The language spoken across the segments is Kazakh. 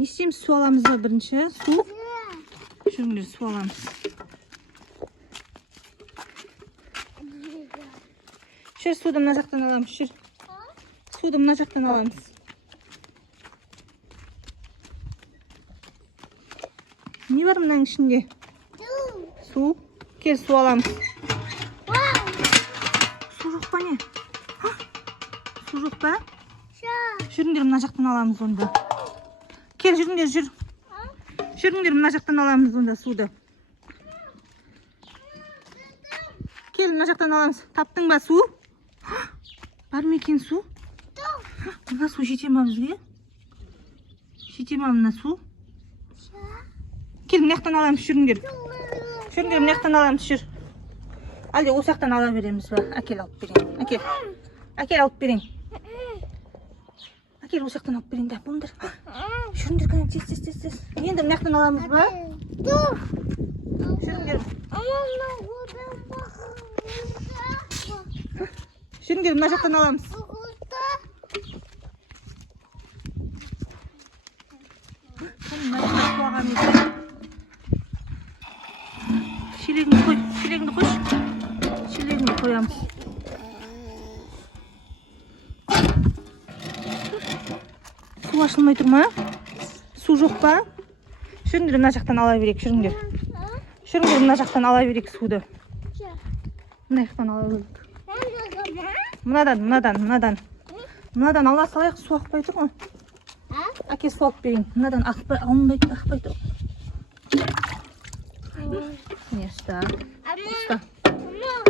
Не істейміз? Су аламыз ба бірінші? Су. Жүріңдер, су аламыз. Жүр, суды мына жақтан аламыз. Жүр. Суды мына жақтан аламыз. Не бар мынаның ішінде? Су. Кел, су аламыз. Су жоқ па не? Су жоқ па? Жүріңдер, мына жақтан аламыз онда. Кел, жүріңдер, жүр. Жүріңдер, мына жақтан аламыз онда суды. Кел, мына жақтан аламыз. Таптың ба су? Бар ма екен су? Мына су жете ма бізге? Жете ма мына су? Кел, мына жақтан аламыз, жүріңдер. Жүріңдер, мына жақтан аламыз, жүр. Әлде осы жақтан ала береміз ба? Әкел, алып берейін. Әкел. Әкел, алып берейін. Әкел, осы жақтан алып берейін. Да, болыңдар. Жүріңдер, кәне, тез. Енді мына жақтан аламыз ба? Жүріңдер. Жүріңдер, мына жақтан аламыз. Шелегіңді қой, шелегіңді қойшы. Шелегіңді қоямыз. Су ашылмай тұр ма? Су жоқ па? Жүріңдер, мына жақтан ала берейік, жүріңдер. Жүріңдер, мына жақтан ала берейік суды. Мына жақтан ала берейік. Мынадан ала салайық, су ақпай тұр ғой. Әке, су алып берейін. Мынадан ақпай тұр. Не, ұста.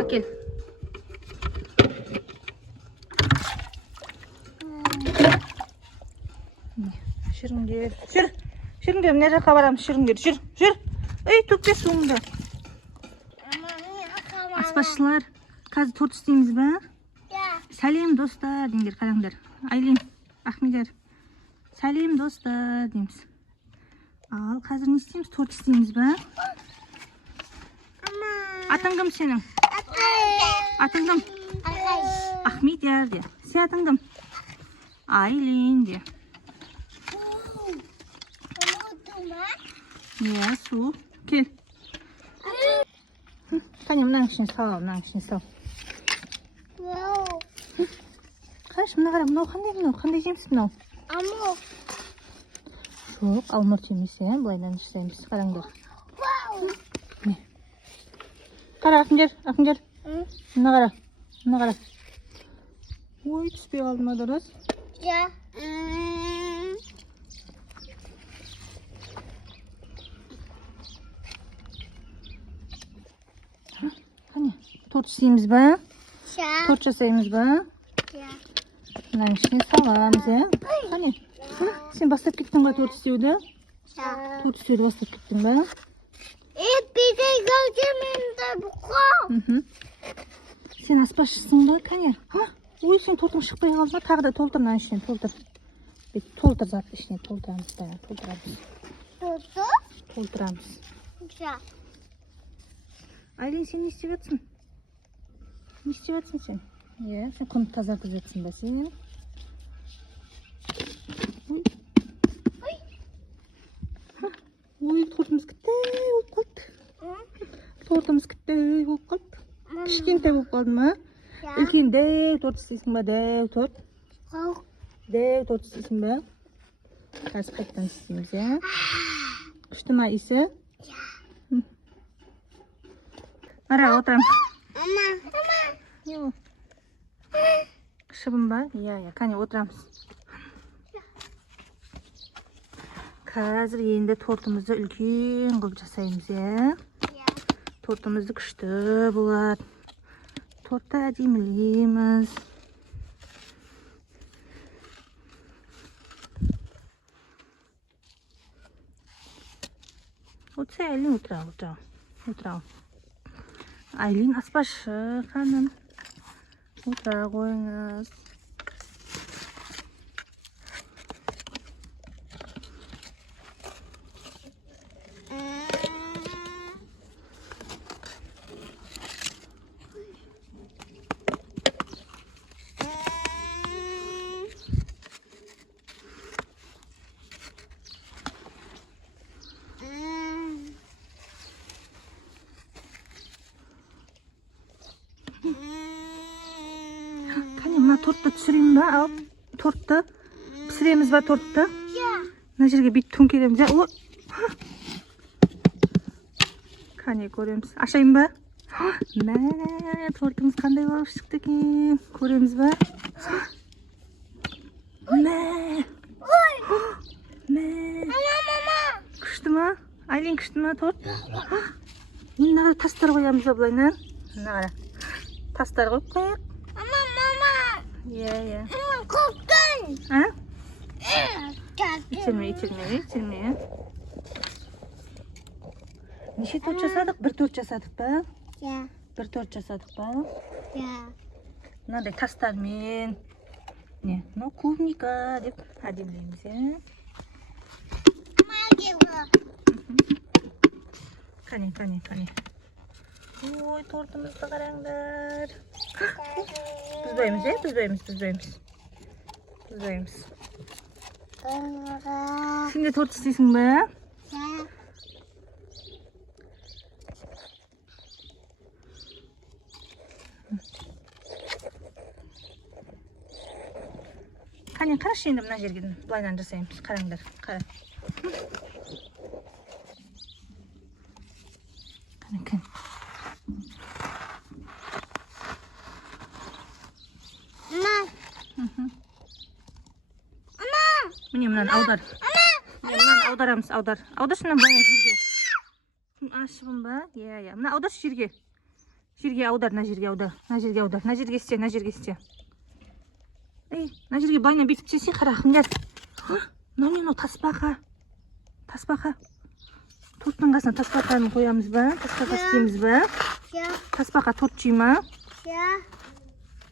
Әкел. Жүріңдер. Жүріңдер, мына жаққа барамыз, жүріңдер. Жүр. Ей, төкпе суыңды. Аспазшылар, қазір торт істейміз ба? Сәлем достар, деңдер, қараңдар. Айлин, Ахмедер. Сәлем достар, дейміз. Ал, қазір не істейміз? Торт істейміз ба? Атың кім сенің? Атың кім? Ахмедер де. Сен атың кім? Айлин де. Иә, су. Кел. Қане, мынаның ішіне сал, Қараш, мына қара, қандай жеміс мынау? Алмұрт. Жоқ, алмұрт емес, былайдан жасаймыз, қараңдар. Қара, Ахмедер. Мына қара. Ой, түспей қалды ма дұрыс? Қане, торт істейміз ба? Торт жасаймыз ба? Мынаның ішіне саламыз, Қане, сен бастап кеттің ба торт істеуді? Торт істеуді бастап кеттің ба? Сен аспазшысың ба, Кәне? Ой, сен тортың шықпай қалды ма? Тағы да толтыр, мынаның ішіне толтыр. Толтыр затты ішіне, толтырамыз. Айлин, сен не істеп жатсың? Не істеп жатсың сен? Сен құмды тазартып жатсың ба сен? Ой, тортымыз кіттей болып қалды. Кішкентай болып қалды ма? Үлкен дәу торт істейсің ба? Дәу торт істейсің ба? Қазір қайттан істейміз, Күшті ма иісі? Ара, отырамыз. Не ол? Шыбын ба? Иә, кәне отырамыз. Қазір енді тортымызды үлкен қылып жасаймыз, Тортымызды күшті болады. Тортты әдемілейміз. Отыра, Айлин, отыра. Айлин, аспазшы ханым. Отыра қойыңыз. ма? Ал тортты. Пісіреміз ба тортты? Мына жерге бүйтіп төңкереміз. Ой. Қане көреміз. Ашайын ба? Мә, тортымыз қандай болып шықты екен. Көреміз ба? Мә. Мә. Күшті ма? Айлин күшті ма торт? Енді мына тастар қоямыз ба былайынан? Мына қара. Тастар қойып қояйық. Иә. Көктен. А? Итерме. Неше торт жасадық? Бір торт жасадық ба? Бір торт жасадық ба? Мынандай тастармен. Не, ну клубника деп әдемілейміз, е? Қане. Ой, тортымызды қараңдар. Бұзбаймыз, е? Бұзбаймыз. Сен де торт істейсің ба? Қане, қарашы енді мына жерге былайдан жасаймыз. Қараңдар, қара. Қане. Міне мынаны аудар. Мынаны аударамыз, аудар. Аударшы мынаны баян жерге. Ашығын ба? Иә. Мына аударшы жерге. Жерге аудар, мына жерге аудар. Мына жерге істе. Ей, мына жерге баян бүйтіп істесе қарақыңдар. Мынау тасбақа. Торттың қасына тасбақаны қоямыз ба? Тасбақа істейміз ба? Тасбақа торт жей ма?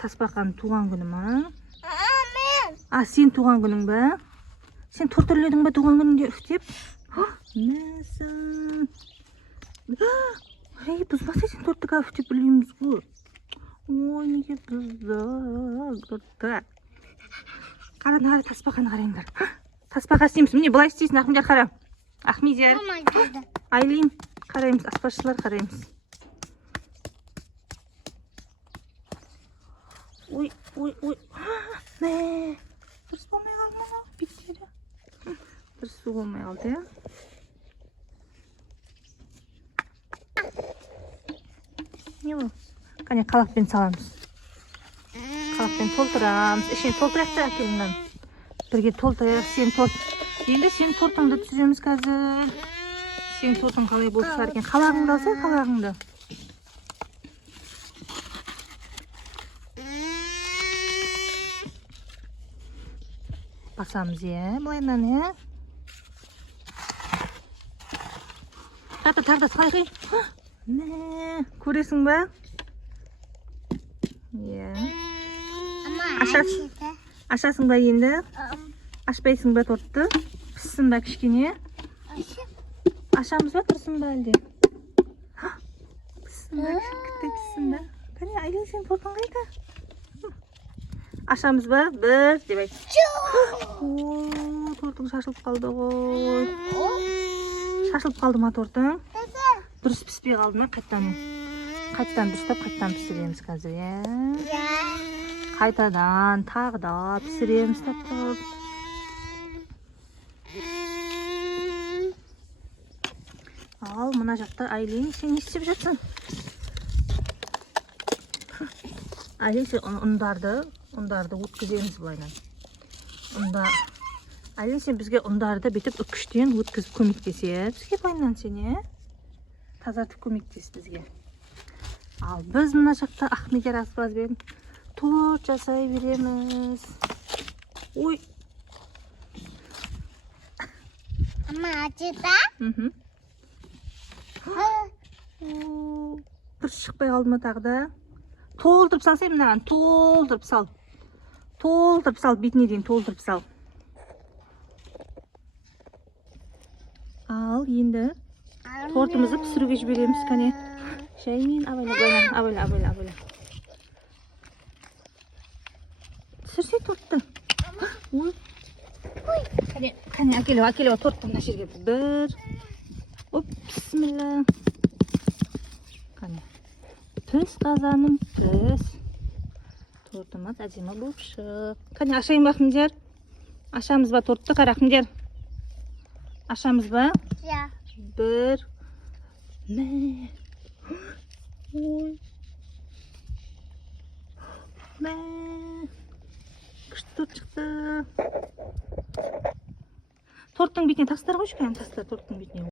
Тасбақаның туған күні ма? Сен туған күнің ба? Сен торт үрледің ба туған күніңде үфтеп? Мәсін. Бұзбаса сен тортты қа үфтеп үрлейміз ғой. Ой, неге бұздық тортты. Қара тасбақаны қарайыңдар. Тасбақа істейміз. Міне бұлай істейсің, Ахмедияр қара. Ахмедияр. Айлин қараймыз, аспазшылар қараймыз. Ой. Мә. Дұрыс болмай қалды ма? Беттері. Дұрыс болмай қалды, е? Не бұл? Қане қалақпен саламыз. Қалақпен толтырамыз. Ішіне толтырайық та әкелімнен. Бірге толтырайық. Енді сен тортыңды түсіреміз қазір. Сен тортың қалай болып шығар екен. Қалағыңды алса, қалағыңды. Басамыз, е, былайынан, е. Тағы да салайық. Мә, көресің ба? Е. Ашасың ба енді? Ашпайсың ба тортты? Піссің ба кішкене? Ашамыз ба, тұрсың ба әлде? Піссің ба, піссің ба? Қане, Айлин, сен тортың қайда? Ашамыз ба? Бір, деп айт. Тортың шашылып қалды ғой. Шашылып қалды ма тортың? Дұрыс піспей қалды ма? Қайттан дұрыстап, қайттан пісіреміз қазір, е? Қайтадан, тағы да пісіреміз таптап. Ал, мына жақта Айлин, сен не істеп жатсың? Айлин, сен ұндарды өткіземіз былайынан. Айлин, сен бізге ұндарды бетіп үкіштен өткізіп көмектесе. Бізге былайынан сен, е? Тазартып көмектес бізге. Ал, біз мына жақта Ахмедияр аспазбен торт жасай береміз. Ой. Ама, ачыда? Дұрыс шықпай қалды ма тағы да? Толтырып салсай мынаған, толтырып сал. Толтырып сал, бетіне дейін толтырып сал. Ал, енді тортымызды пісіруге жібереміз, кәне. Шаймен абайла. Түсірсей тортты. Ой. Кәне, әкеліп, тортты мына жерге бір. Оп, бисмилла. Кәне. Піс, қазаным, піс. Тортымыз әдемі болып шық. Қане ашайын ба Ахмедияр? Ашамыз ба тортты? Қара Ахмедияр. Ашамыз ба? Ja. Бір. Мә. Ой. Мә. Күшті торт шықты. Торттың бетіне тастар қойшы, кәдімгі тастар торттың бетіне.